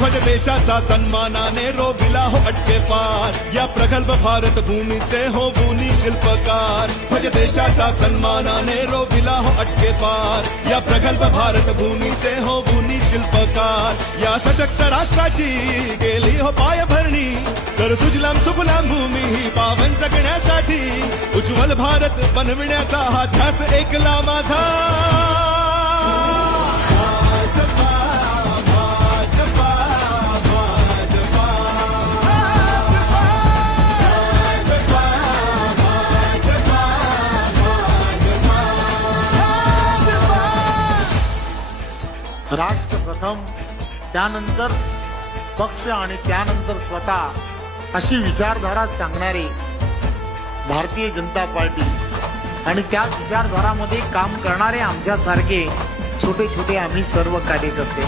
ध्वज देशाचा सन्मानाने रोविला हो अटके पार, या प्रगल्भ भारत भूमीचे हो भूनी शिल्पकार. ध्वज देशाचा सन्मानाने रोविला हो अटके पार, या प्रगल्भ भारत भूमीचे हो भूनी शिल्पकार. या सशक्त राष्ट्राची गेली हो पायभरणी, तर सुजलाम सुफलाम भूमी ही पावन जगण्यासाठी. उज्ज्वल भारत बनविण्याचा हा ध्यास ऐकला माझा. राष्ट्र प्रथम, त्यानंतर पक्ष आणि त्यानंतर स्वतः अशी विचारधारा सांगणारे भारतीय जनता पार्टी आणि त्या विचारधारामध्ये काम करणारे आमच्यासारखे छोटे छोटे आम्ही सर्व कार्यकर्ते.